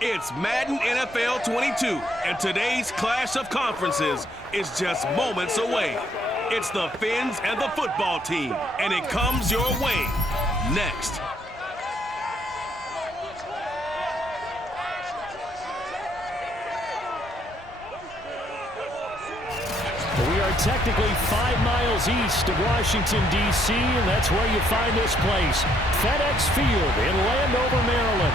It's Madden NFL 22, and today's clash of conferences is just moments away. It's the Fins and the football team, and it comes your way next. We are technically 5 miles east of Washington, D.C., and that's where you find this place, FedEx Field in Landover, Maryland.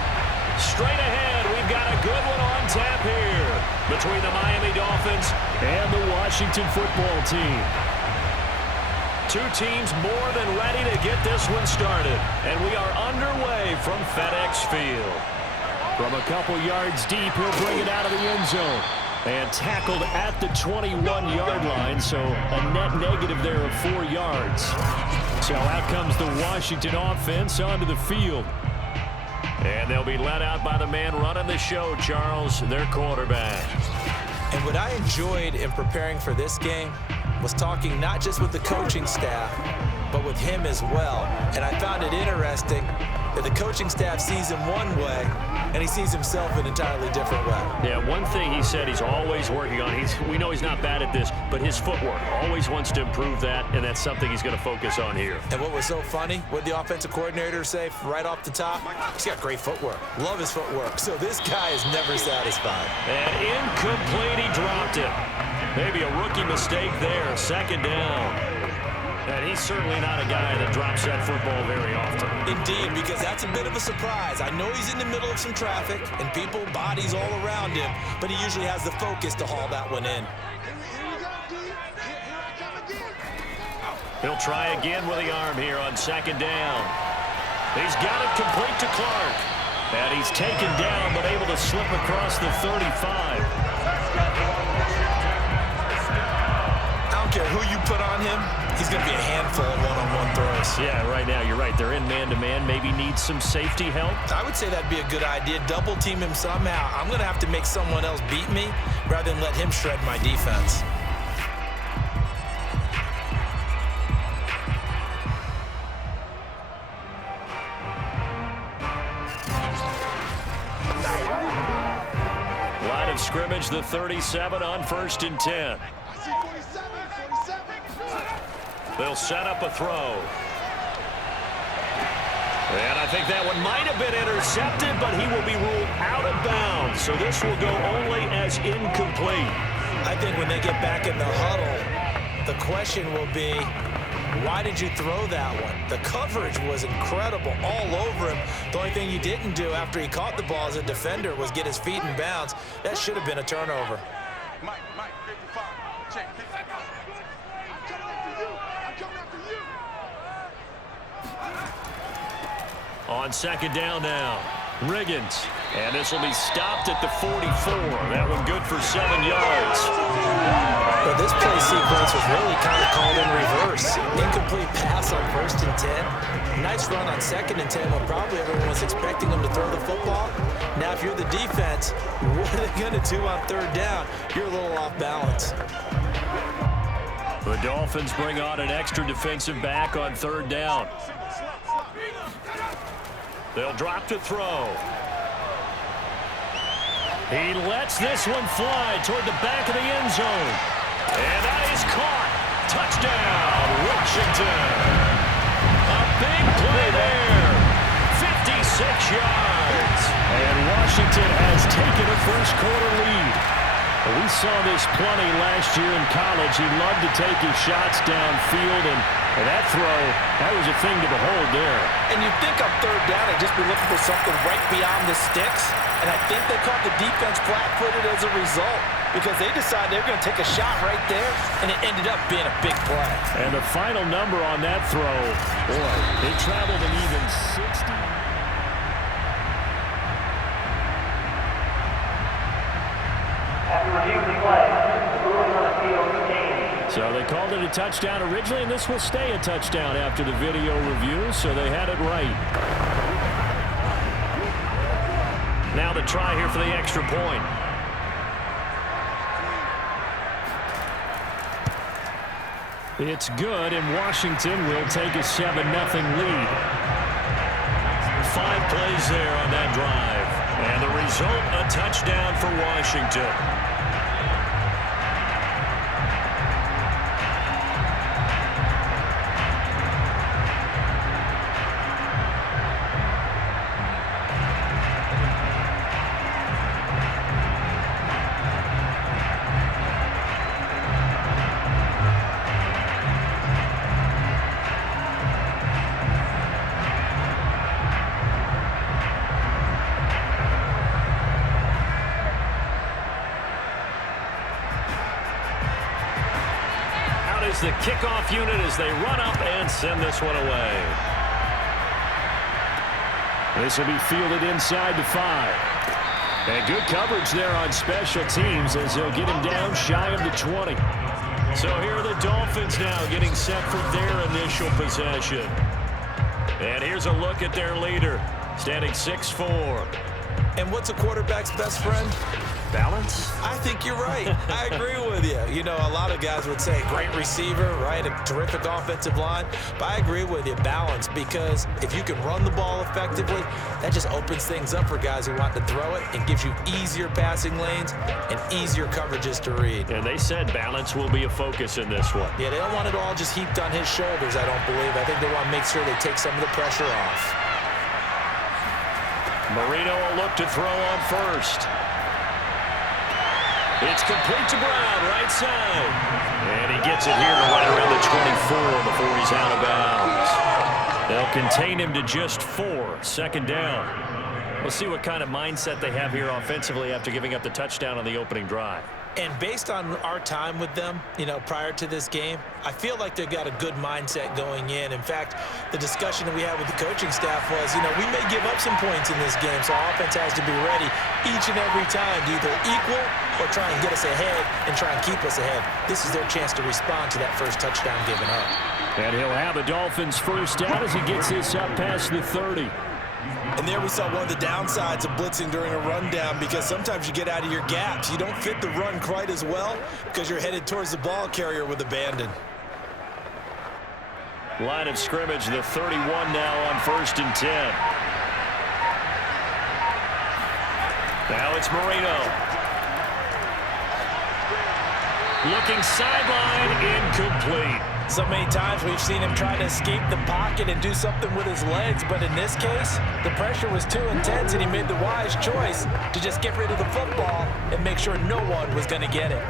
Straight ahead, we've got a good one on tap here between the Miami Dolphins and the Washington football team. Two teams more than ready to get this one started, and we are underway from FedEx Field. From a couple yards deep, he'll bring it out of the end zone. And tackled at the 21-yard line, so a net negative there of 4 yards. So out comes the Washington offense onto the field. And they'll be let out by the man running the show, Charles, their quarterback. And what I enjoyed in preparing for this game was talking not just with the coaching staff, but with him as well. And I found it interesting that the coaching staff sees him one way, and he sees himself an entirely different way. Yeah, one thing he said he's always working on, we know he's not bad at this, but his footwork, always wants to improve that, and that's something he's going to focus on here. And what was so funny, what the offensive coordinator say right off the top, he's got great footwork. Love his footwork. So this guy is never satisfied. And incomplete, he dropped it. Maybe a rookie mistake there, second down. And he's certainly not a guy that drops that football very often. Indeed, because that's a bit of a surprise. I know he's in the middle of some traffic and people, bodies all around him, but he usually has the focus to haul that one in. He'll try again with the arm here on second down. He's got it complete to Clark. And he's taken down, but able to slip across the 35. I don't care who you put on him, he's going to be a handful of one-on-one throws. Yeah, right now, you're right. They're in man-to-man. Maybe needs some safety help. I would say that'd be a good idea. Double team him somehow. I'm going to have to make someone else beat me rather than let him shred my defense. Line of scrimmage, the 37 on 1st and 10. They'll set up a throw. And I think that one might have been intercepted, but he will be ruled out of bounds. So this will go only as incomplete. I think when they get back in the huddle, the question will be, why did you throw that one? The coverage was incredible all over him. The only thing he didn't do after he caught the ball as a defender was get his feet in bounds. That should have been a turnover. Mike, 55. Check. On second down now, Riggins. And this will be stopped at the 44. That one good for 7 yards. Well, this play sequence was really kind of called in reverse. Incomplete pass on 1st and 10. Nice run on 2nd and 10 when probably everyone was expecting him to throw the football. Now, if you're the defense, what are they going to do on 3rd down? You're a little off balance. The Dolphins bring on an extra defensive back on 3rd down. They'll drop to throw. He lets this one fly toward the back of the end zone. And that is caught. Touchdown, Washington. A big play there. 56 yards. And Washington has taken a first-quarter lead. We saw this plenty last year in college. He loved to take his shots downfield, and that throw, that was a thing to behold there. And you'd think on 3rd down they'd just be looking for something right beyond the sticks, and I think they caught the defense flat-footed as a result because they decided they were going to take a shot right there, and it ended up being a big play. And the final number on that throw, boy, it traveled an even 60. So they called it a touchdown originally, and this will stay a touchdown after the video review, so they had it right. Now the try here for the extra point. It's good, and Washington will take a 7-0 lead. 5 plays there on that drive. And the result, a touchdown for Washington. The kickoff unit as they run up and send this one away. This will be fielded inside the 5. And good coverage there on special teams as they'll get him down shy of the 20. So here are the Dolphins now getting set for their initial possession. And here's a look at their leader, standing 6'4". And what's a quarterback's best friend? Balance? I think you're right. I agree with you. You know, a lot of guys would say great receiver, right? A terrific offensive line. But I agree with you, balance, because if you can run the ball effectively, that just opens things up for guys who want to throw it and gives you easier passing lanes and easier coverages to read. And they said balance will be a focus in this one. Yeah, they don't want it all just heaped on his shoulders, I don't believe. I think they want to make sure they take some of the pressure off. Marino will look to throw on first. It's complete to Brown, right side. And he gets it here to right around the 24 before he's out of bounds. They'll contain him to just 4, second down. We'll see what kind of mindset they have here offensively after giving up the touchdown on the opening drive. And based on our time with them, you know, prior to this game, I feel like they've got a good mindset going in. In fact, the discussion that we had with the coaching staff was, you know, we may give up some points in this game, so our offense has to be ready each and every time to either equal or try and get us ahead and try and keep us ahead. This is their chance to respond to that first touchdown given up. And he'll have a Dolphins first down as he gets this up past the 30. And there we saw one of the downsides of blitzing during a rundown, because sometimes you get out of your gaps. You don't fit the run quite as well because you're headed towards the ball carrier with abandon. Line of scrimmage, the 31 now on 1st and 10. Now it's Marino. Looking sideline, incomplete. So many times we've seen him try to escape the pocket and do something with his legs, but in this case, the pressure was too intense and he made the wise choice to just get rid of the football and make sure no one was going to get it.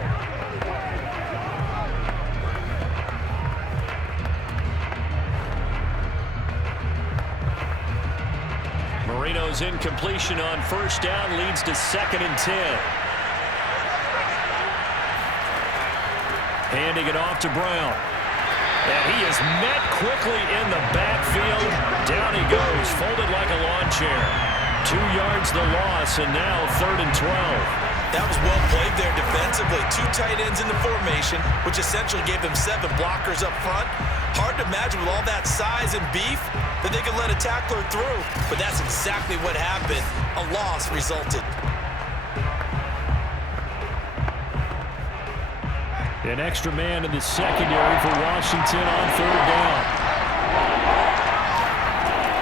Marino's incompletion on first down leads to 2nd and 10. Handing it off to Brown. And he is met quickly in the backfield. Down he goes, folded like a lawn chair. 2 yards the loss, and now 3rd and 12. That was well played there defensively. 2 tight ends in the formation, which essentially gave them 7 blockers up front. Hard to imagine with all that size and beef that they could let a tackler through, but that's exactly what happened. A loss resulted. An extra man in the secondary for Washington on 3rd down.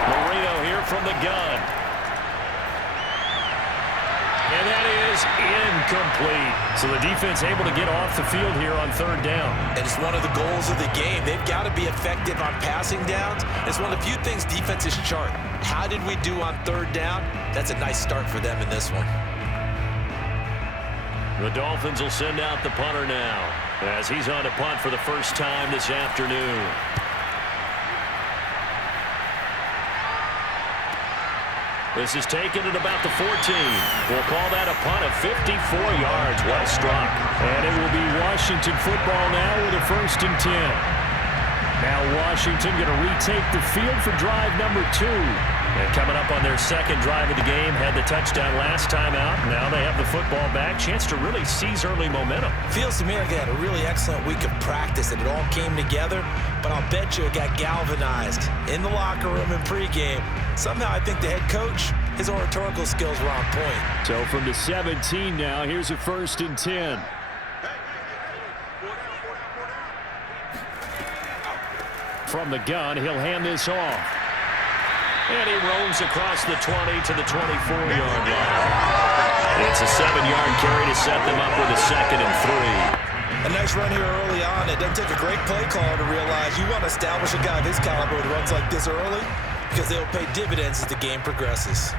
Marino here from the gun. And that is incomplete. So the defense able to get off the field here on 3rd down. And it's one of the goals of the game. They've got to be effective on passing downs. It's one of the few things defenses chart. How did we do on 3rd down? That's a nice start for them in this one. The Dolphins will send out the punter now, as he's on to punt for the first time this afternoon. This is taken at about the 14. We'll call that a punt of 54 yards. Well struck. And it will be Washington football now with a 1st and 10. Now Washington going to retake the field for drive number 2. And coming up on their 2nd drive of the game, had the touchdown last time out. Now they have the football back. Chance to really seize early momentum. Feels to me like they had a really excellent week of practice and it all came together. But I'll bet you it got galvanized in the locker room in pregame. Somehow I think the head coach, his oratorical skills were on point. So from the 17 now, here's a 1st and 10. From the gun, he'll hand this off. And he roams across the 20 to the 24-yard line. It's a 7-yard carry to set them up with a 2nd and 3. A nice run here early on. It doesn't take a great play caller to realize you want to establish a guy of his caliber with runs like this early because they'll pay dividends as the game progresses.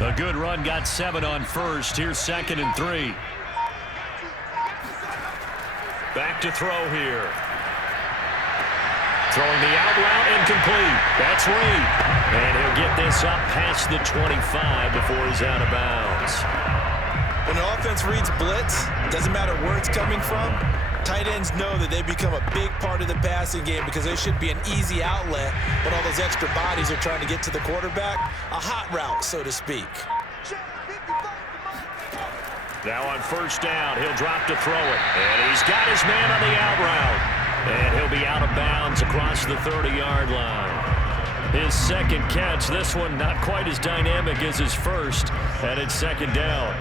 A good run, got 7 on first. Here's 2nd and 3. Back to throw here. Throwing the out route, incomplete. That's Reed. And he'll get this up past the 25 before he's out of bounds. When an offense reads blitz, it doesn't matter where it's coming from, tight ends know that they become a big part of the passing game because they should be an easy outlet when all those extra bodies are trying to get to the quarterback. A hot route, so to speak. Now on first down, he'll drop to throw it. And he's got his man on the out route. And he'll be out of bounds across the 30-yard line. His 2nd catch, this one not quite as dynamic as his first, and it's 2nd down.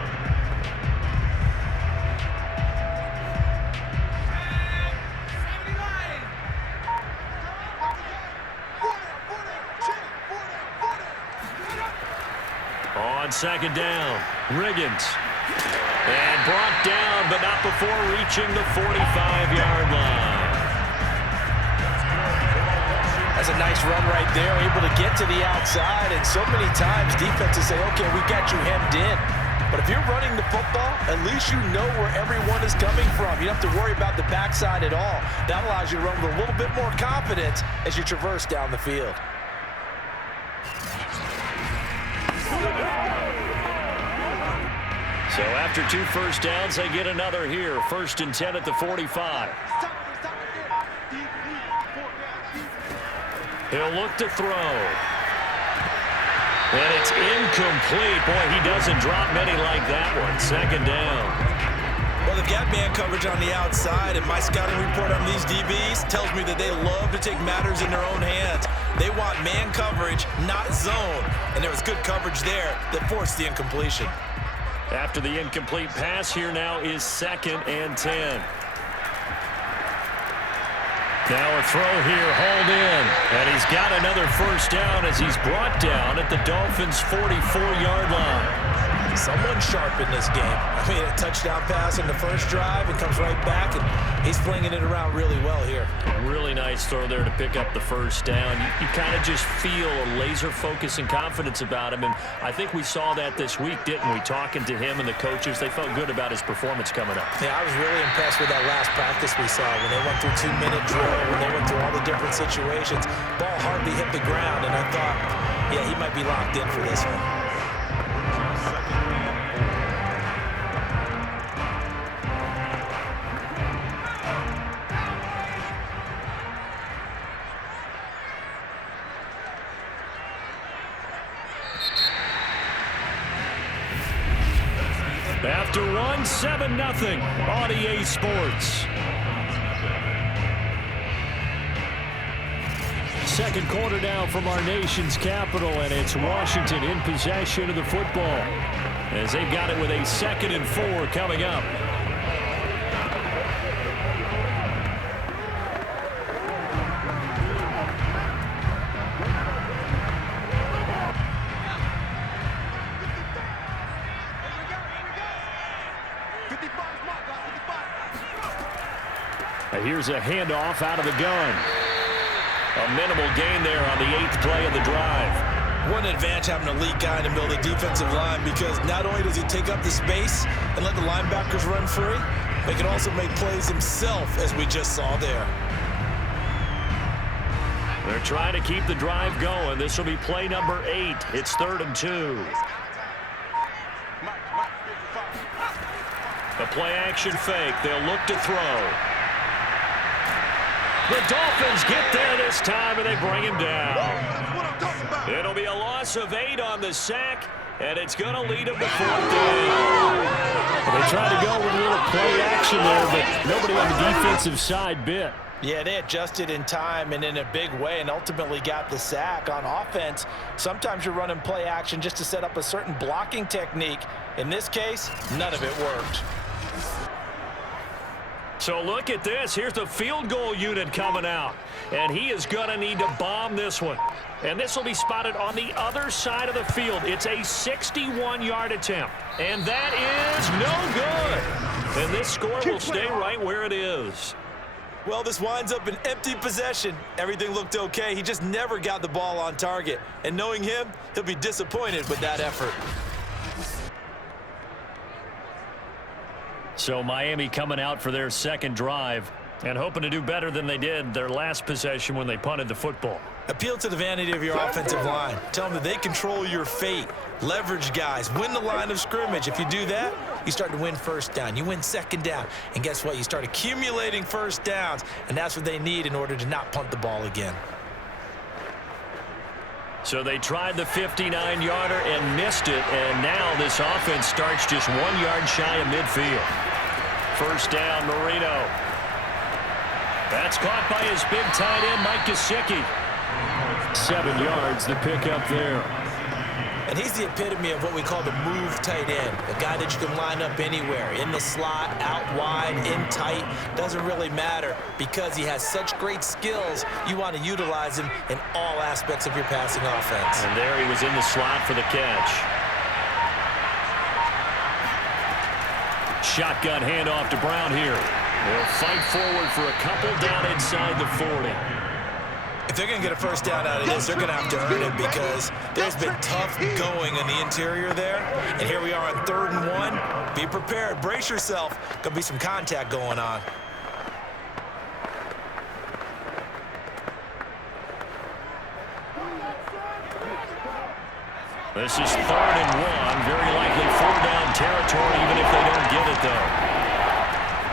On 2nd down, Riggins. And brought down, but not before reaching the 45-yard line. That's a nice run right there, able to get to the outside. And so many times defenses say, okay, we got you hemmed in. But if you're running the football, at least you know where everyone is coming from. You don't have to worry about the backside at all. That allows you to run with a little bit more confidence as you traverse down the field. So after 2 first downs, they get another here. 1st and 10 at the 45. He'll look to throw. And it's incomplete. Boy, he doesn't drop many like that one. 2nd down. Well, they've got man coverage on the outside, and my scouting report on these DBs tells me that they love to take matters in their own hands. They want man coverage, not zone. And there was good coverage there that forced the incompletion. After the incomplete pass, here now is 2nd and 10. Now a throw here, hauled in. And he's got another first down as he's brought down at the Dolphins' 44-yard line. Someone sharp in this game. I mean, a touchdown pass in the first drive and comes right back, and he's flinging it around really well here. Really nice throw there to pick up the first down. You kind of just feel a laser focus and confidence about him, and I think we saw that this week, didn't we? Talking to him and the coaches, they felt good about his performance coming up. Yeah, I was really impressed with that last practice we saw when they went through 2-minute drill, when they went through all the different situations. Ball hardly hit the ground, and I thought, yeah, he might be locked in for this one. After 7-0 on EA Sports. Second quarter now from our nation's capital, and it's Washington in possession of the football as they've got it with a 2nd and 4 coming up. Here's a handoff out of the gun. A minimal gain there on the 8th play of the drive. What an advantage having a elite guy in the middle of the defensive line, because not only does he take up the space and let the linebackers run free, but he can also make plays himself, as we just saw there. They're trying to keep the drive going. This will be play number 8. It's 3rd and 2. A play action fake. They'll look to throw. The Dolphins get there this time, and they bring him down. It'll be a loss of 8 on the sack, and it's going to lead them to 4th down. They tried to go with a little play action there, but nobody on the defensive side bit. Yeah, they adjusted in time and in a big way and ultimately got the sack. On offense, sometimes you're running play action just to set up a certain blocking technique. In this case, none of it worked. So look at this. Here's the field goal unit coming out. And he is going to need to bomb this one. And this will be spotted on the other side of the field. It's a 61-yard attempt. And that is no good. And this score will stay right where it is. Well, this winds up an empty possession. Everything looked okay. He just never got the ball on target. And knowing him, he'll be disappointed with that effort. So Miami coming out for their second drive and hoping to do better than they did their last possession when they punted the football. Appeal to the vanity of your offensive line. Tell them that they control your fate. Leverage guys. Win the line of scrimmage. If you do that, you start to win first down. You win second down. And guess what? You start accumulating first downs. And that's what they need in order to not punt the ball again. So they tried the 59-yarder and missed it. And now this offense starts just 1 yard shy of midfield. First down, Marino. That's caught by his big tight end, Mike Gesicki. 7 yards, the pickup there. And he's the epitome of what we call the move tight end. A guy that you can line up anywhere. In the slot, out wide, in tight. Doesn't really matter because he has such great skills. You want to utilize him in all aspects of your passing offense. And there he was in the slot for the catch. Shotgun handoff to Brown here. They'll fight forward for a couple down inside the 40. If they're going to get a first down out of this, they're going to have to earn it because there's been tough going in the interior there. And here we are on 3rd and 1. Be prepared. Brace yourself. Going to be some contact going on. This is 3rd and 1. Very likely 4-down territory even if they don't get it, though.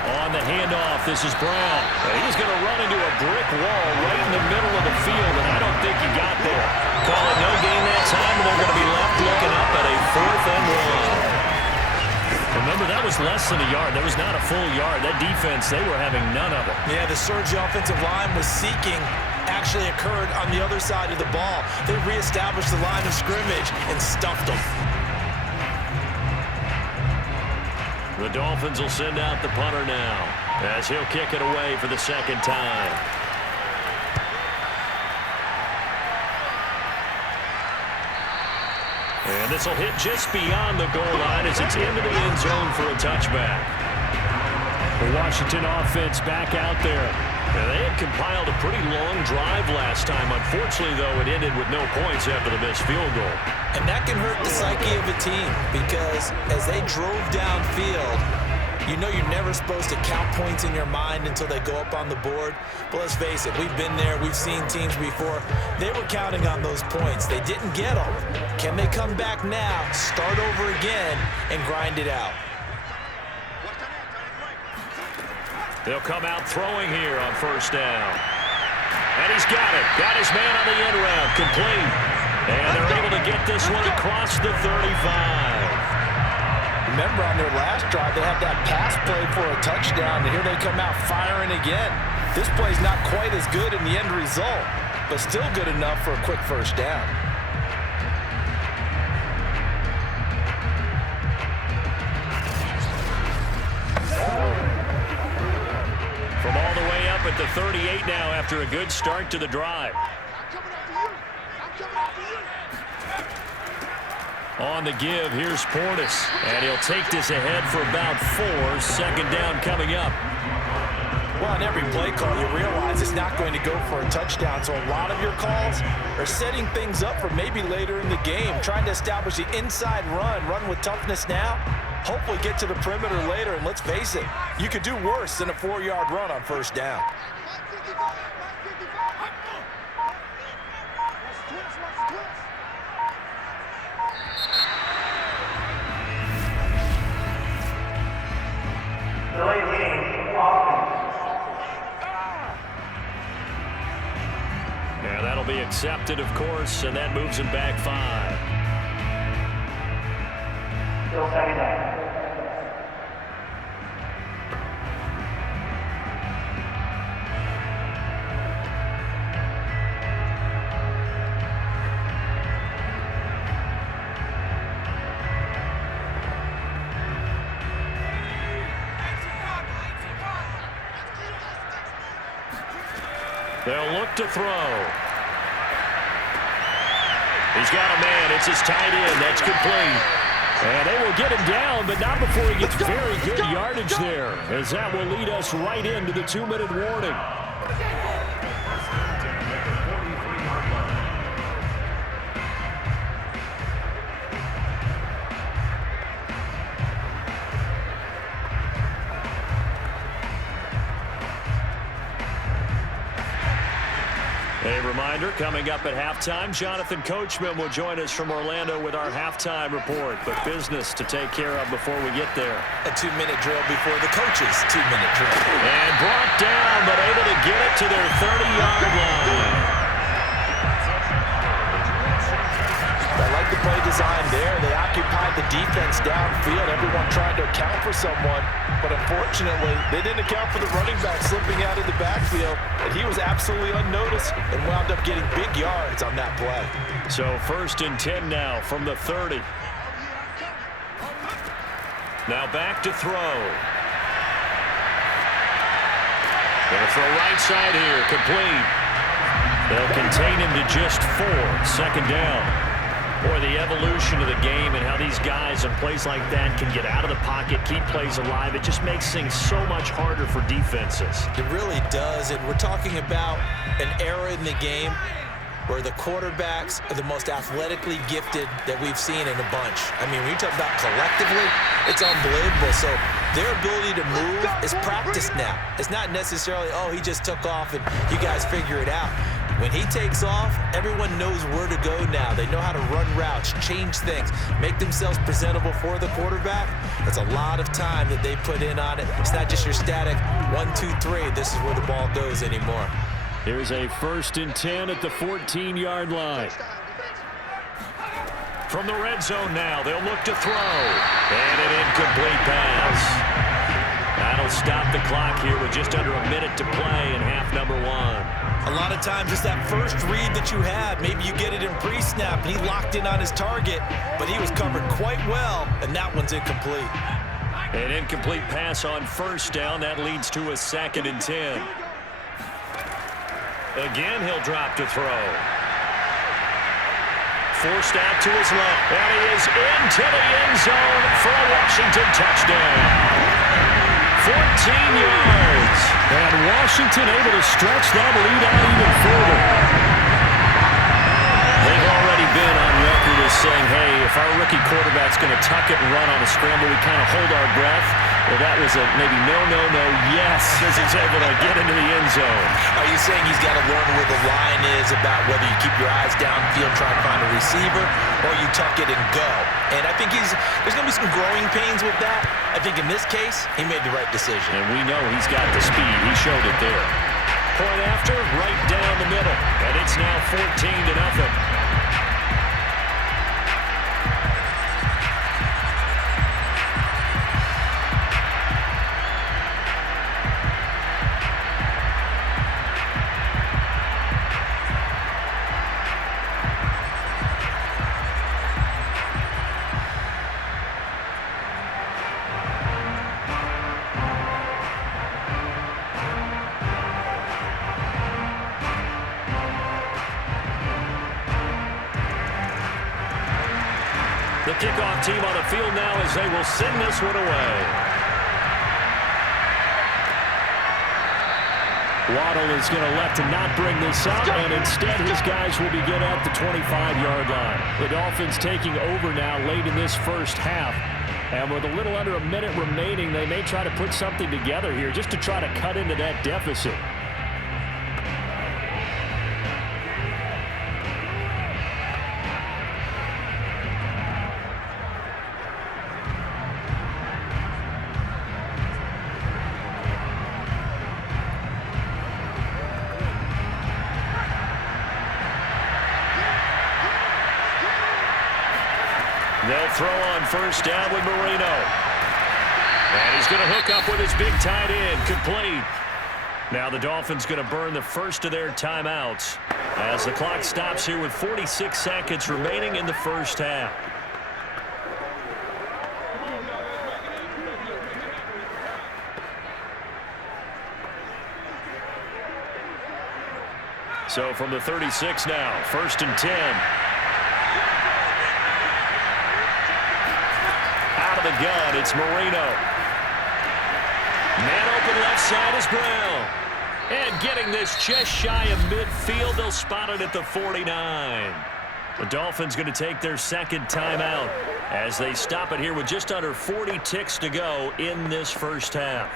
On the handoff, this is Brown. He's going to run into a brick wall right in the middle of the field, and I don't think he got there. Call it no gain that time, and they're going to be left looking up at a 4th and 1. Remember, that was less than a yard. That was not a full yard. That defense, they were having none of it. Yeah, the surge the offensive line was seeking actually occurred on the other side of the ball. They reestablished the line of scrimmage and stuffed them. The Dolphins will send out the punter now as he'll kick it away for the second time. And this will hit just beyond the goal line as it's into the end zone for a touchback. The Washington offense back out there. And they had compiled a pretty long drive last time. Unfortunately, though, it ended with no points after the missed field goal. And that can hurt the psyche of a team because as they drove downfield, you know you're never supposed to count points in your mind until they go up on the board. But let's face it, we've been there. We've seen teams before. They were counting on those points. They didn't get them. Can they come back now, start over again, and grind it out? They'll come out throwing here on first down. And he's got it. Got his man on the end route. Complete. And they're able to get this one across the 35. Remember on their last drive, they had that pass play for a touchdown, and here they come out firing again. This play's not quite as good in the end result, but still good enough for a quick first down. From all the way up at the 38 now after a good start to the drive. On the give, here's Portis. And he'll take this ahead for about 4. Second down coming up. Well, on every play call, you realize it's not going to go for a touchdown. So a lot of your calls are setting things up for maybe later in the game, trying to establish the inside run with toughness now. Hopefully get to the perimeter later, and let's face it, you could do worse than a 4-yard run on first down. Yeah, that'll be accepted, of course, and that moves him back 5. Still second down. They'll look to throw. He's got a man. It's his tight end. That's complete. And they will get him down, but not before he gets very good yardage there, as that will lead us right into the 2-minute warning. A reminder, coming up at halftime, Jonathan Coachman will join us from Orlando with our halftime report. But business to take care of before we get there. A 2-minute drill before the coach's 2-minute drill. And brought down, but able to get it to their 30-yard line. I like the play design there. They occupied the defense downfield. Everyone trying to account for someone. But unfortunately, they didn't account for the running back slipping out of the backfield. And he was absolutely unnoticed and wound up getting big yards on that play. So 1st and 10 now from the 30. Now back to throw. Gonna throw right side here, complete. They'll contain him to just 4. 2nd down. Boy, the evolution of the game and how these guys in plays like that can get out of the pocket, keep plays alive, it just makes things so much harder for defenses. It really does, and we're talking about an era in the game where the quarterbacks are the most athletically gifted that we've seen in a bunch. I mean, when you talk about collectively, it's unbelievable. So their ability to move is practiced now. It's not necessarily, oh, he just took off and you guys figure it out. When he takes off, everyone knows where to go now. They know how to run routes, change things, make themselves presentable for the quarterback. That's a lot of time that they put in on it. It's not just your static 1, 2, 3. This is where the ball goes anymore. Here's a 1st and 10 at the 14-yard line. From the red zone now, they'll look to throw. And an incomplete pass. That'll stop the clock here with just under a minute to play in half number 1. A lot of times it's that first read that you have. Maybe you get it in pre-snap, and he locked in on his target, but he was covered quite well, and that one's incomplete. An incomplete pass on 1st down. That leads to a 2nd and 10. Again, he'll drop to throw. Forced out to his left, and he is into the end zone for a Washington touchdown. 14 yards. And Washington able to stretch that lead out even further. They've already been on record as saying, hey, if our rookie quarterback's going to tuck it and run on a scramble, we kind of hold our breath. Well, that was a maybe no, yes, as he's able to get into the end zone. Are you saying he's got to learn where the line is about whether you keep your eyes downfield trying to find a receiver or you tuck it and go? And I think there's going to be some growing pains with that. I think in this case, he made the right decision. And we know he's got the speed. He showed it there. Point after, right down the middle. And it's now 14-0. The kickoff team on the field now as they will send this one away. Waddle is going to elect to not bring this up, and instead his guys will begin at the 25-yard line. The Dolphins taking over now late in this first half. And with a little under a minute remaining, they may try to put something together here just to try to cut into that deficit. They'll throw on 1st down with Marino. And he's going to hook up with his big tight end, complete. Now the Dolphins going to burn the first of their timeouts as the clock stops here with 46 seconds remaining in the first half. So from the 36 now, 1st and 10. Out of the gun, it's Marino. Man open left side is Brown. And getting this just shy of midfield, they'll spot it at the 49. The Dolphins going to take their second timeout as they stop it here with just under 40 ticks to go in this first half.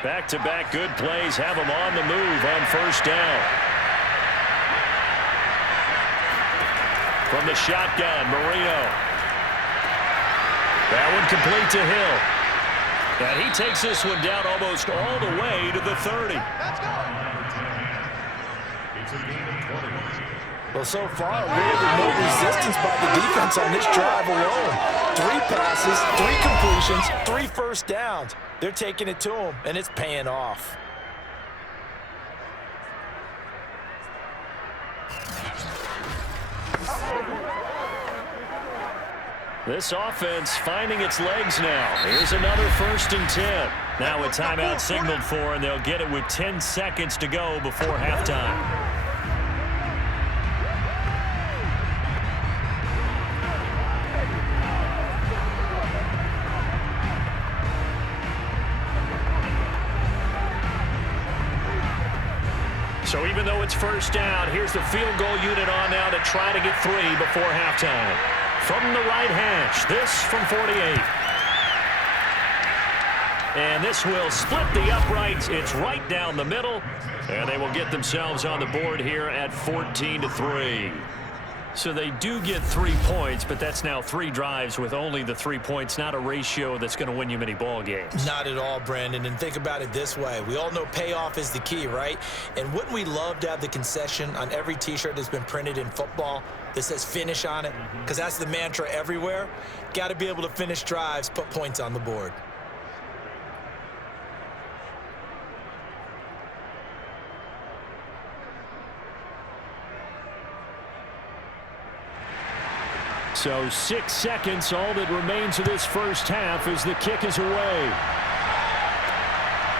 Back-to-back good plays have them on the move on first down. From the shotgun, Marino. That one complete to Hill. And he takes this one down almost all the way to the 30. Well, so far, really no resistance by the defense on this drive alone. 3 passes, 3 completions, 3 first downs. They're taking it to him, and it's paying off. This offense finding its legs now. Here's another 1st and 10. Now a timeout signaled for, and they'll get it with 10 seconds to go before halftime. So even though it's first down, here's the field goal unit on now to try to get 3 before halftime. From the right hash, this from 48. And this will split the uprights. It's right down the middle. And they will get themselves on the board here at 14-3. So they do get 3 points, but that's now 3 drives with only the 3 points, not a ratio that's going to win you many ball games. Not at all, Brandon. And think about it this way. We all know payoff is the key, right? And wouldn't we love to have the concession on every T-shirt that's been printed in football that says finish on it? Because that's the mantra everywhere. Got to be able to finish drives, put points on the board. So 6 seconds, all that remains of this first half as the kick is away.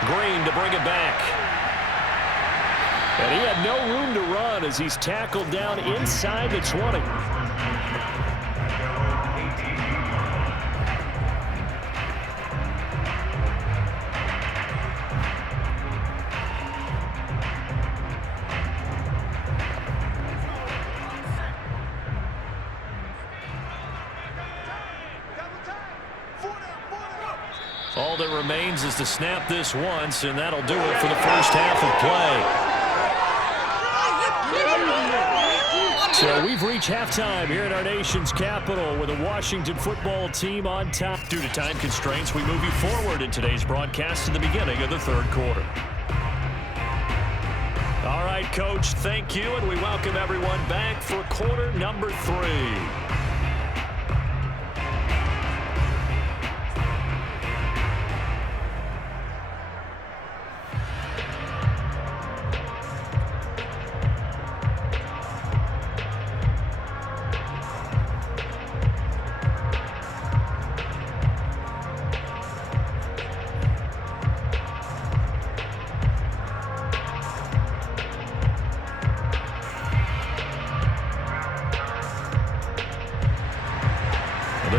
Green to bring it back. And he had no room to run as he's tackled down inside the 20. All that remains is to snap this once, and that'll do it for the first half of play. So we've reached halftime here at our nation's capital with the Washington football team on top. Due to time constraints, we move you forward in today's broadcast to the beginning of the third quarter. All right, Coach, thank you, and we welcome everyone back for quarter number 3.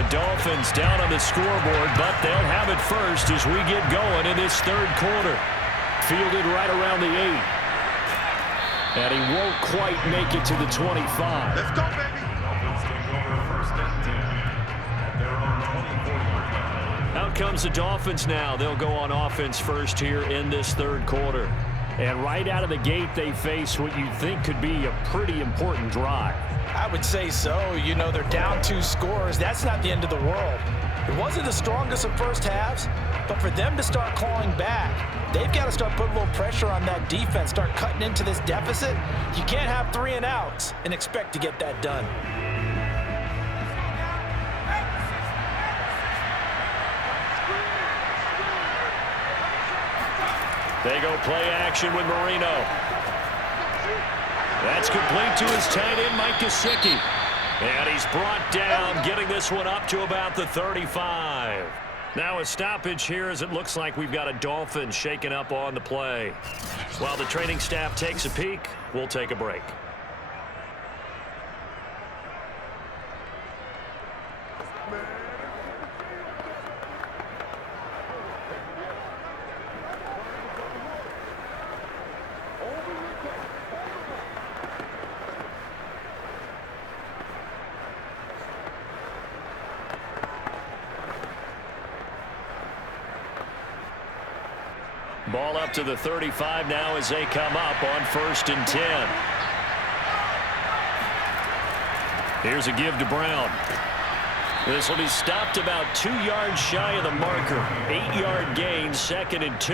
Dolphins down on the scoreboard, but they'll have it first as we get going in this third quarter. Fielded right around the 8. And he won't quite make it to the 25. Let's go, baby. Out comes the Dolphins now. They'll go on offense first here in this third quarter. And right out of the gate, they face what you think could be a pretty important drive. I would say so. You know, they're down 2 scores. That's not the end of the world. It wasn't the strongest of first halves, but for them to start clawing back, they've got to start putting a little pressure on that defense, start cutting into this deficit. You can't have 3 and outs and expect to get that done. They go play action with Marino. That's complete to his tight end, Mike Gesicki. And he's brought down, getting this one up to about the 35. Now a stoppage here as it looks like we've got a Dolphins shaking up on the play. While the training staff takes a peek, we'll take a break. Ball up to the 35 now as they come up on 1st and 10. Here's a give to Brown. This will be stopped about 2 yards shy of the marker. 8-yard gain, 2nd and 2.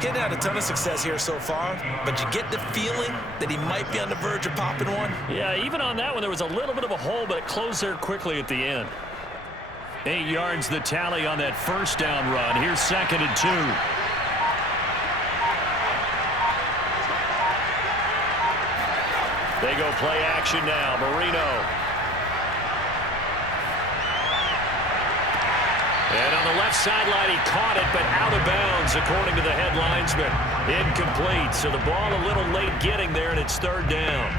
Getting had a ton of success here so far, but you get the feeling that he might be on the verge of popping one. Yeah, even on that one, there was a little bit of a hole, but it closed there quickly at the end. 8 yards the tally on that 1st down run. Here's 2nd and 2. They go play action now. Marino. And on the left sideline, he caught it, but out of bounds, according to the head linesman. Incomplete, so the ball a little late getting there, and it's 3rd down.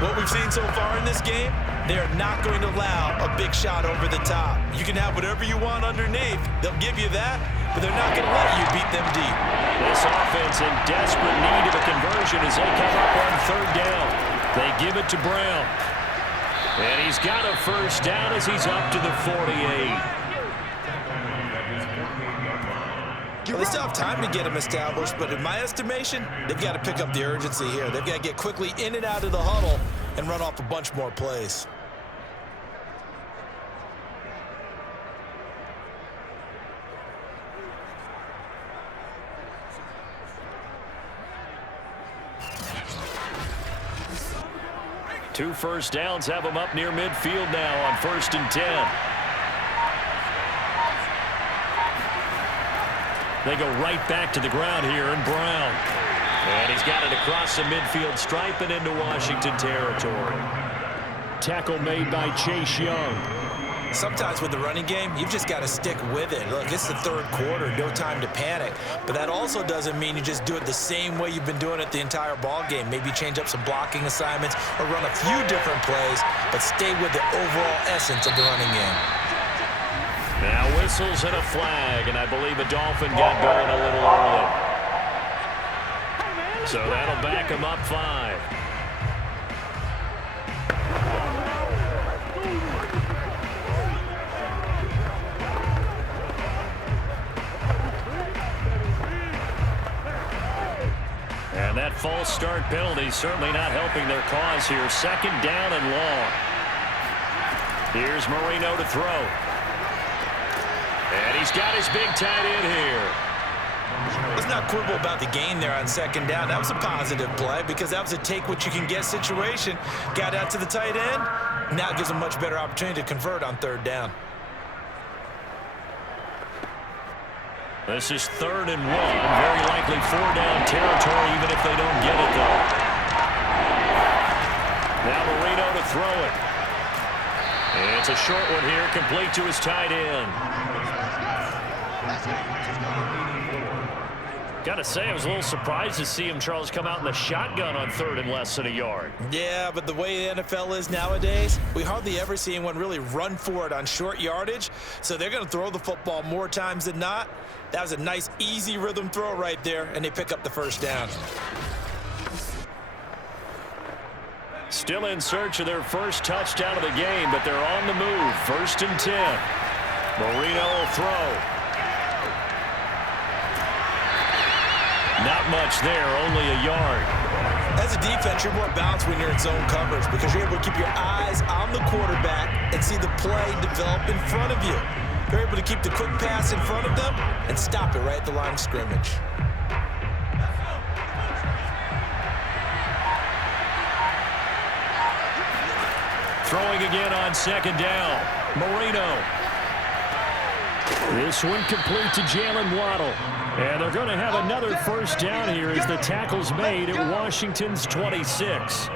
What we've seen so far in this game, they are not going to allow a big shot over the top. You can have whatever you want underneath. They'll give you that, but they're not going to let you beat them deep. This offense in desperate need of a conversion as they come up on 3rd down. They give it to Brown. And he's got a 1st down as he's up to the 48. Well, they still have time to get him established, but in my estimation, they've got to pick up the urgency here. They've got to get quickly in and out of the huddle and run off a bunch more plays. Two 1st downs have them up near midfield now on 1st and 10. They go right back to the ground here, and Brown. And he's got it across the midfield stripe and into Washington territory. Tackle made by Chase Young. Sometimes with the running game, you've just got to stick with it. Look, it's the 3rd quarter, no time to panic. But that also doesn't mean you just do it the same way you've been doing it the entire ball game. Maybe change up some blocking assignments or run a few different plays, but stay with the overall essence of the running game. Now whistles and a flag, and I believe a Dolphin got going a little early. So that'll back him up 5. And that false start penalty certainly not helping their cause here. 2nd down and long. Here's Marino to throw. And he's got his big tight end here. Let's not quibble about the gain there on 2nd down. That was a positive play because that was a take-what-you-can-get situation. Got out to the tight end. Now it gives them a much better opportunity to convert on 3rd down. This is 3rd and 1. Very likely 4-down territory even if they don't get it, though. Now Marino to throw it. And it's a short one here, complete to his tight end. Got to say, I was a little surprised to see him, Charles, come out in the shotgun on 3rd and less than a yard. Yeah, but the way the NFL is nowadays, we hardly ever see anyone really run for it on short yardage. So they're going to throw the football more times than not. That was a nice, easy rhythm throw right there, and they pick up the 1st down. Still in search of their 1st touchdown of the game, but they're on the move. 1st and 10. Marino will throw. Not much there, only a yard. As a defense, you're more balanced when you're in zone coverage because you're able to keep your eyes on the quarterback and see the play develop in front of you. You're able to keep the quick pass in front of them and stop it right at the line of scrimmage. Throwing again on 2nd down. Marino. This one complete to Jalen Waddle. And they're going to have another 1st down here as the tackle's made at Washington's 26.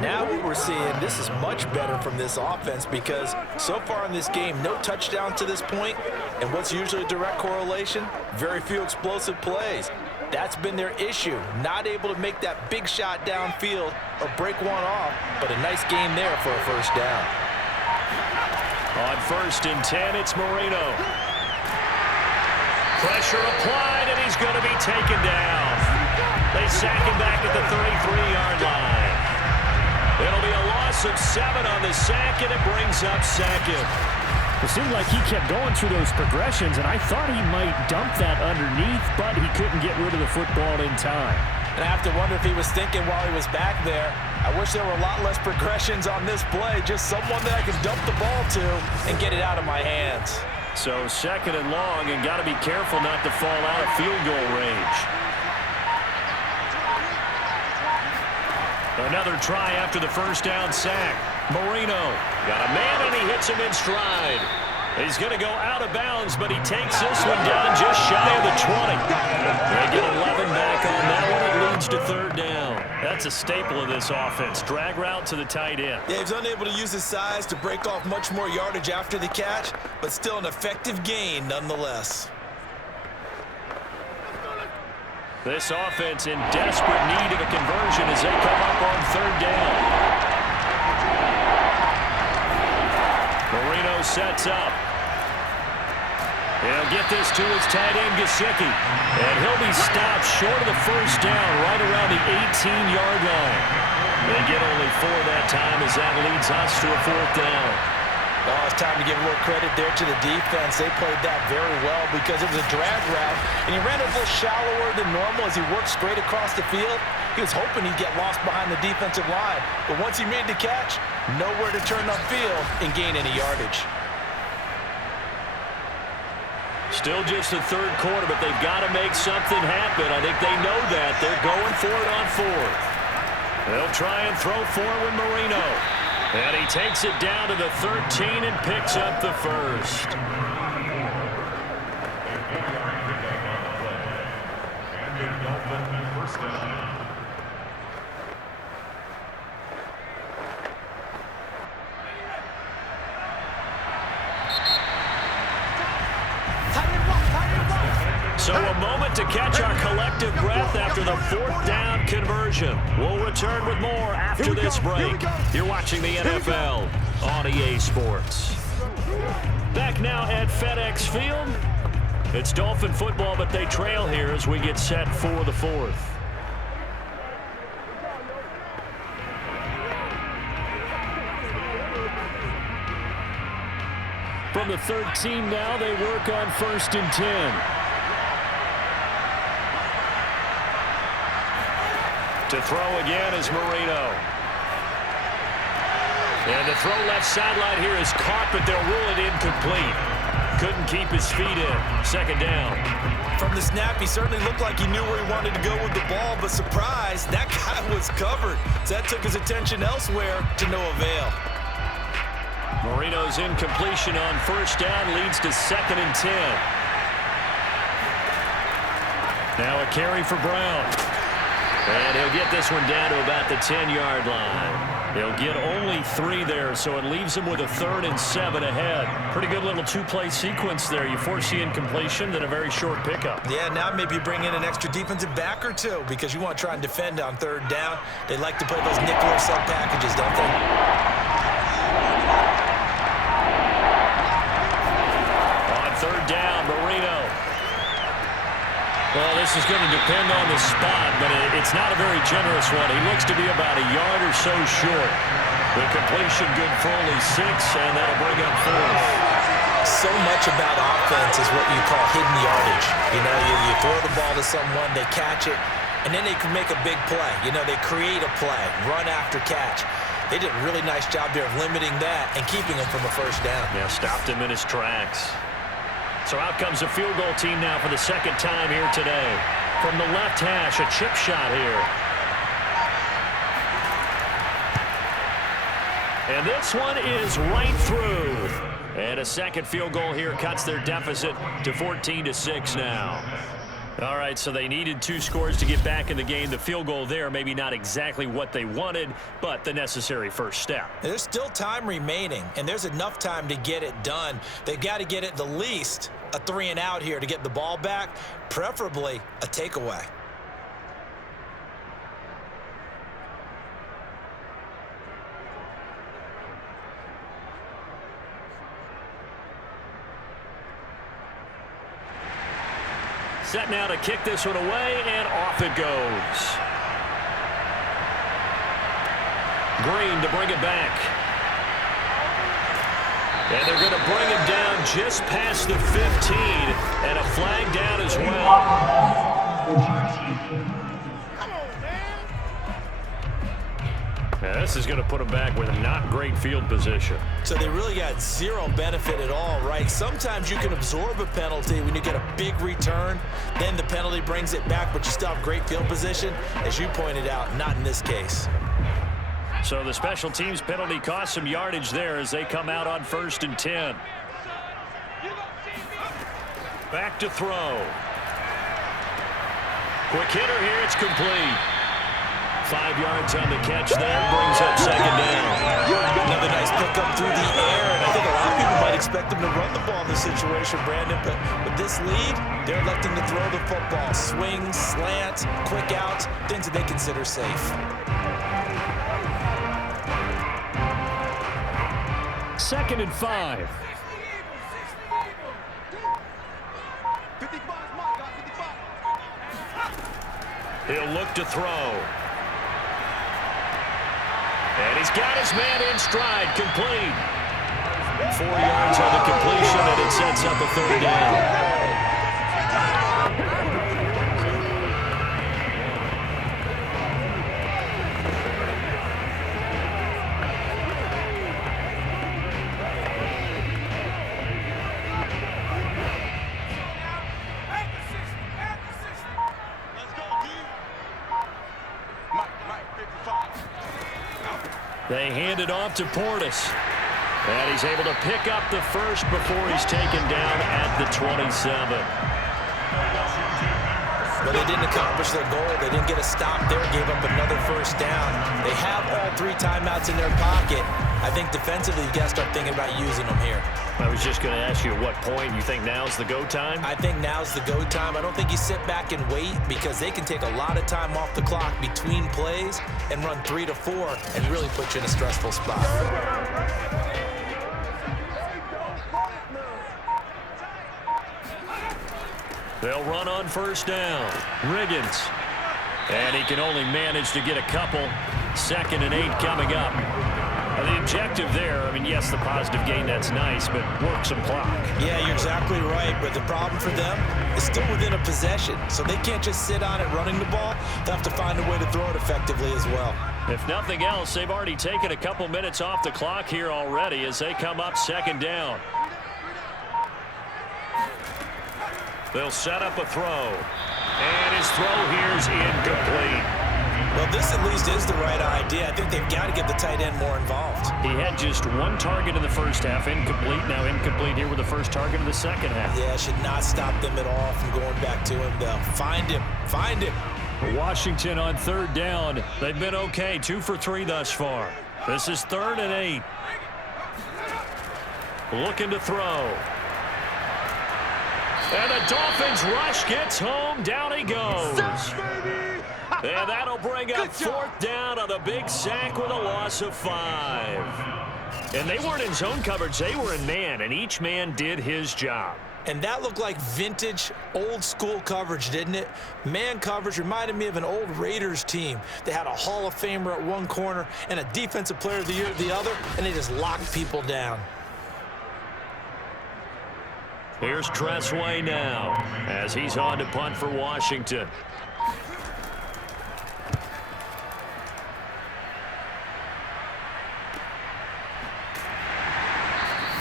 Now what we're seeing, this is much better from this offense because so far in this game, no touchdown to this point, and what's usually a direct correlation? Very few explosive plays. That's been their issue, not able to make that big shot downfield or break one off, but a nice game there for a first down. On 1st and 10, it's Marino. Pressure applied, and he's going to be taken down. They sack him back at the 33-yard line. It'll be a loss of 7 on the sack, and it brings up 2nd. It seemed like he kept going through those progressions, and I thought he might dump that underneath, but he couldn't get rid of the football in time. And I have to wonder if he was thinking while he was back there, I wish there were a lot less progressions on this play, just someone that I could dump the ball to and get it out of my hands. So 2nd and long, and got to be careful not to fall out of field goal range. Another try after the first down sack. Marino got a man, and he hits him in stride. He's going to go out of bounds, but he takes this one down just shy of the 20. They get 11 back on that one. It leads to 3rd down. That's a staple of this offense. Drag route to the tight end. Yeah, he's unable to use his size to break off much more yardage after the catch, but still an effective gain nonetheless. This offense in desperate need of a conversion as they come up on 3rd down. Marino sets up. He'll get this to his tight end, Gesicki. And he'll be stopped short of the first down right around the 18-yard line. They get only 4 that time as that leads us to a 4th down. Oh, it's time to give a little credit there to the defense. They played that very well because it was a drag route, and he ran it a little shallower than normal as he worked straight across the field. He was hoping he'd get lost behind the defensive line, but once he made the catch, nowhere to turn upfield and gain any yardage. Still just the 3rd quarter, but they've got to make something happen. I think they know that. They're going for it on 4th. They'll try and throw forward Marino. And he takes it down to the 13 and picks up the 1st. So a moment to catch our collective breath after the 4th down conversion. We'll return with more after this break. You're watching the NFL on EA Sports. Back now at FedEx Field. It's Dolphin football, but they trail here as we get set for the 4th. From the 13 now, they work on 1st and 10. To throw again is Marino. And the throw left sideline here is caught, but they'll rule it incomplete. Couldn't keep his feet in. 2nd down. From the snap, he certainly looked like he knew where he wanted to go with the ball, but surprise, that guy was covered. So that took his attention elsewhere to no avail. Marino's incompletion on 1st down leads to 2nd and 10. Now a carry for Brown. And he'll get this one down to about the 10-yard line. He'll get only 3 there, so it leaves him with a 3rd and 7 ahead. Pretty good little 2-play sequence there. You force the incompletion, then a very short pickup. Yeah, now maybe you bring in an extra defensive back or 2 because you want to try and defend on 3rd down. They like to play those nickel or sub packages, don't they? On 3rd down, Marino. Well, this is going to depend on the spot, but it's not a very generous one. He looks to be about a yard or so short. The completion good for only 6, and that'll bring up 4th. So much about offense is what you call hidden yardage. You know, you throw the ball to someone, they catch it, and then they can make a big play. You know, they create a play, run after catch. They did a really nice job there of limiting that and keeping him from a first down. Yeah, stopped him in his tracks. So out comes a field goal team now for the 2nd time here today. From the left hash, a chip shot here. And this one is right through. And a 2nd field goal here cuts their deficit to 14-6 now. All right, so they needed 2 scores to get back in the game. The field goal there, maybe not exactly what they wanted, but the necessary first step. There's still time remaining, and there's enough time to get it done. They've got to get at the least a 3-and-out here to get the ball back, preferably a takeaway. Set now to kick this one away, and off it goes. Green to bring it back. And they're going to bring him down just past the 15, and a flag down as well. Now, this is going to put him back with a not great field position. So they really got zero benefit at all, right? Sometimes you can absorb a penalty when you get a big return. Then the penalty brings it back, but you still have great field position. As you pointed out, not in this case. So the special teams penalty cost some yardage there as they come out on 1st and 10. Back to throw. Quick hitter here, it's complete. 5 yards on the catch there, brings up 2nd down. Another nice pickup through the air, and I think a lot of people might expect them to run the ball in this situation, Brandon, but with this lead, they're electing to throw the football. Swings, slants, quick outs, things that they consider safe. 2nd and 5. He'll look to throw. And he's got his man in stride, complete. 4 yards on the completion, and it sets up a 3rd down. They hand it off to Portis. And he's able to pick up the first before he's taken down at the 27. But they didn't accomplish their goal. They didn't get a stop there, gave up another 1st down. They have all 3 timeouts in their pocket. I think defensively you've got to start thinking about using them here. I was just going to ask you at what point you think now's the go time? I think now's the go time. I don't think you sit back and wait because they can take a lot of time off the clock between plays and run 3 to 4 and really put you in a stressful spot. They'll run on 1st down. Riggins. And he can only manage to get a couple. 2nd and 8 coming up. The objective there, I mean, yes, the positive gain, that's nice, but work some clock. Yeah, you're exactly right, but the problem for them is still within a possession, so they can't just sit on it running the ball. They'll have to find a way to throw it effectively as well. If nothing else, they've already taken a couple minutes off the clock here already as they come up 2nd down. They'll set up a throw, and his throw here is incomplete. Well, this at least is the right idea. I think they've got to get the tight end more involved. He had just 1 target in the 1st half, incomplete. Now incomplete here with the 1st target of the 2nd half. Yeah, should not stop them at all from going back to him, though. Find him. Find him. Washington on 3rd down. They've been okay, 2 for 3 thus far. This is 3rd and 8. Looking to throw. And the Dolphins rush gets home. Down he goes. And that'll bring up 4th down on a big sack with a loss of 5. And they weren't in zone coverage. They were in man, and each man did his job. And that looked like vintage, old-school coverage, didn't it? Man coverage reminded me of an old Raiders team. They had a Hall of Famer at one corner and a Defensive Player of the Year at the other, and they just locked people down. Here's Tressway now as he's on to punt for Washington.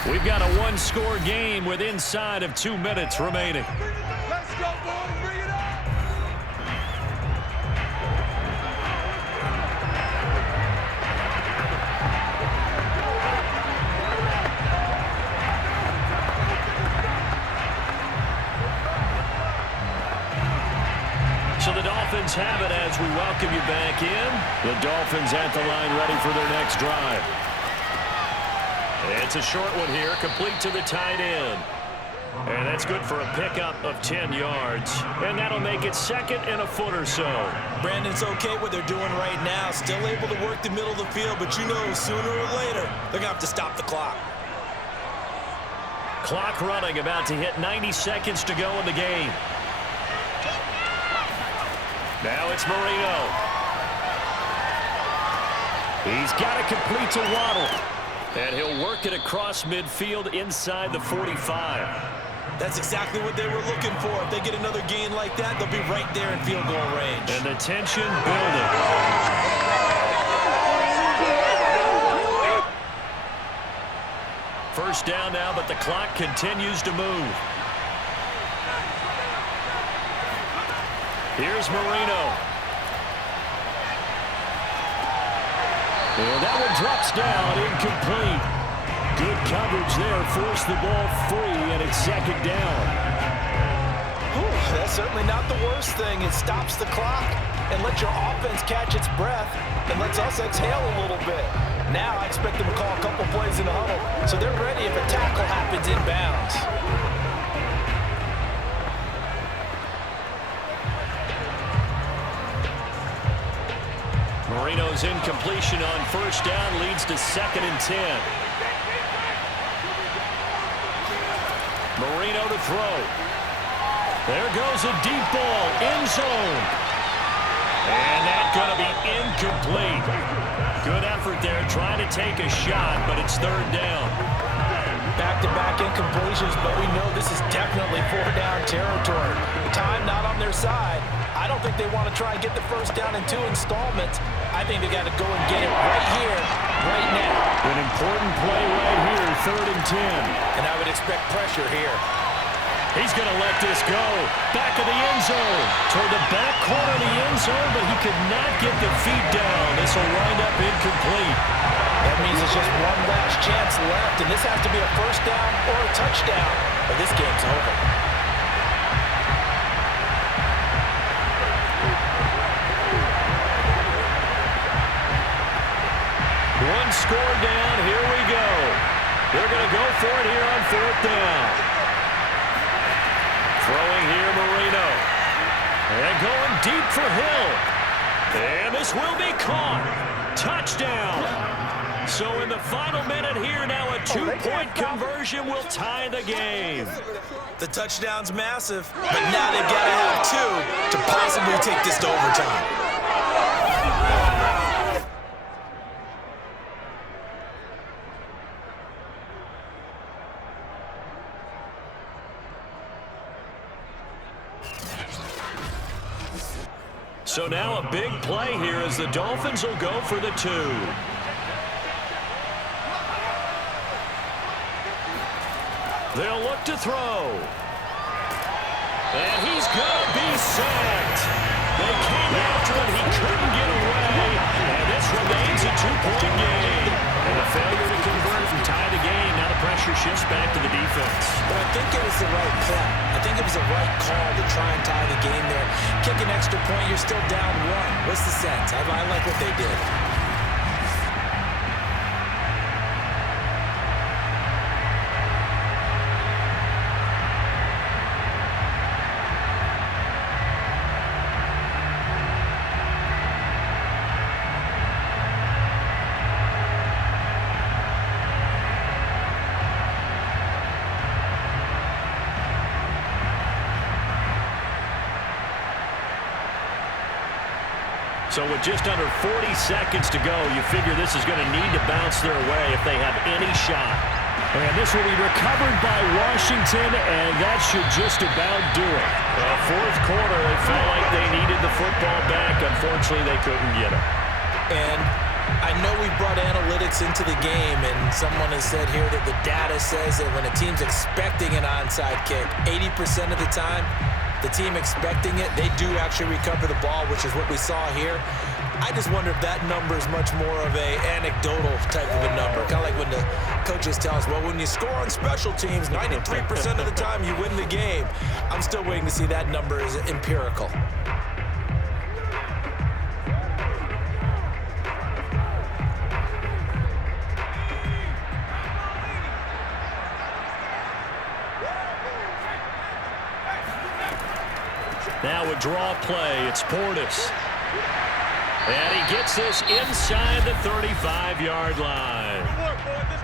We've got a 1-score game with inside of 2 minutes remaining. Let's go, boys. Bring it up. Dolphins have it as we welcome you back in. The Dolphins at the line ready for their next drive. It's a short one here, complete to the tight end. And that's good for a pickup of 10 yards. And that'll make it 2nd and a foot or so. Brandon's okay what they're doing right now. Still able to work the middle of the field, but you know sooner or later they're going to have to stop the clock. Clock running, about to hit 90 seconds to go in the game. Now it's Marino. He's got it complete to Waddle. And he'll work it across midfield inside the 45. That's exactly what they were looking for. If they get another gain like that, they'll be right there in field goal range. And the tension building. First down now, but the clock continues to move. Here's Marino. And that one drops down, incomplete. Good coverage there, forced the ball free, and it's 2nd down. Whew, that's certainly not the worst thing. It stops the clock and lets your offense catch its breath and lets us exhale a little bit. Now I expect them to call a couple plays in the huddle, so they're ready if a tackle happens inbounds. Marino's incompletion on first down leads to 2nd and 10. Marino to throw. There goes a deep ball, end zone. And that's going to be incomplete. Good effort there, trying to take a shot, but it's 3rd down. Back-to-back incompletions, but we know this is definitely 4-down territory. Time not on their side. I don't think they want to try and get the first down in 2 installments. I think they got to go and get it right here, right now. An important play right here, 3rd and 10. And I would expect pressure here. He's going to let this go. Back of the end zone. Toward the back corner of the end zone, but he could not get the feet down. This will wind up incomplete. That means it's just one last chance left, and this has to be a first down or a touchdown, or this game's over. One score down, here we go. They're going to go for it here on 4th down. Throwing here, Marino. And going deep for Hill. And this will be caught. Touchdown. So in the final minute here, now a 2-point conversion will tie the game. The touchdown's massive, but now they've got to have 2 to possibly take this to overtime. So now a big play here as the Dolphins will go for the 2. They'll look to throw. And he's going to be sacked. They came after him. He couldn't get away. And this remains a 2-point game. And a failure to convert and tie the game. Now the pressure shifts back to the defense. But I think it was the right play. I think it was the right call to try and tie the game there. Kick an extra point, you're still down 1. What's the sense? I like what they did. So with just under 40 seconds to go, you figure this is going to need to bounce their way if they have any shot. And this will be recovered by Washington, and that should just about do it. Well, 4th quarter, they felt like they needed the football back. Unfortunately, they couldn't get it. And I know we brought analytics into the game, and someone has said here that the data says that when a team's expecting an onside kick, 80% of the time, the team expecting it, they do actually recover the ball, which is what we saw here. I just wonder if that number is much more of a anecdotal type of a number. Kind of like when the coaches tell us, well, when you score on special teams, 93% of the time you win the game. I'm still waiting to see that number is empirical. Now a draw play. It's Portis. And he gets this inside the 35-yard line.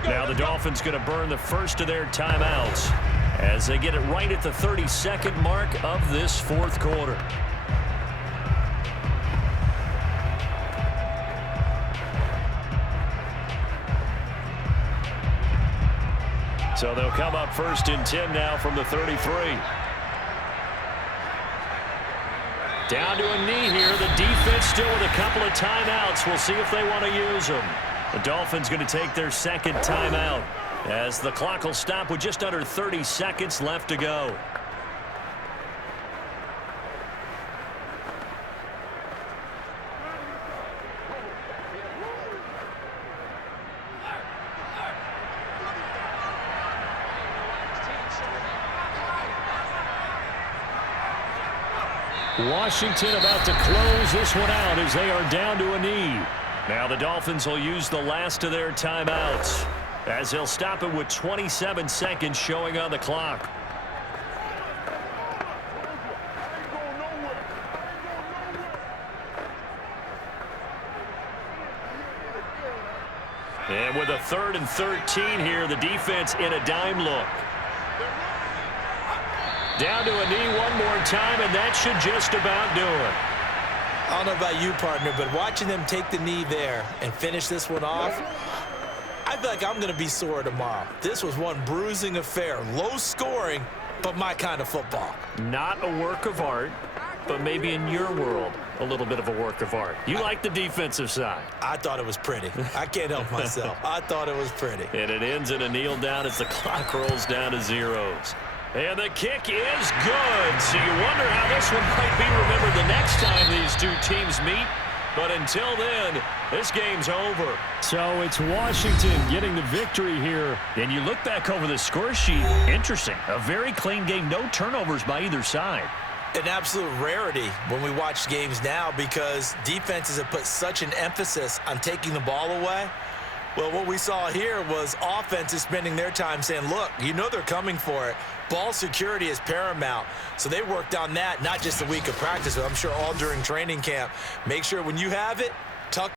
Now the Dolphins going to burn the first of their timeouts as they get it right at the 32nd mark of this fourth quarter. So they'll come up 1st and 10 now from the 33. Down to a knee here. The defense still with a couple of timeouts. We'll see if they want to use them. The Dolphins going to take their second timeout as the clock will stop with just under 30 seconds left to go. Washington about to close this one out as they are down to a knee. Now the Dolphins will use the last of their timeouts as they'll stop it with 27 seconds showing on the clock. And with a 3rd and 13 here, the defense in a dime look. Down to a knee one more time, and that should just about do it. I don't know about you, partner, but watching them take the knee there and finish this one off, I feel like I'm going to be sore tomorrow. This was one bruising affair. Low scoring, but my kind of football. Not a work of art, but maybe in your world, a little bit of a work of art. You like the defensive side. I thought it was pretty. I can't help myself. I thought it was pretty. And it ends in a kneel down as the clock rolls down to zeros. And the kick is good. So you wonder how this one might be remembered the next time these two teams meet. But until then, this game's over. So it's Washington getting the victory here. And you look back over the score sheet. Interesting. A very clean game. No turnovers by either side. An absolute rarity when we watch games now because defenses have put such an emphasis on taking the ball away. Well, what we saw here was offenses spending their time saying, look, you know they're coming for it. Ball security is paramount. So they worked on that, not just a week of practice, but I'm sure all during training camp. Make sure when you have it,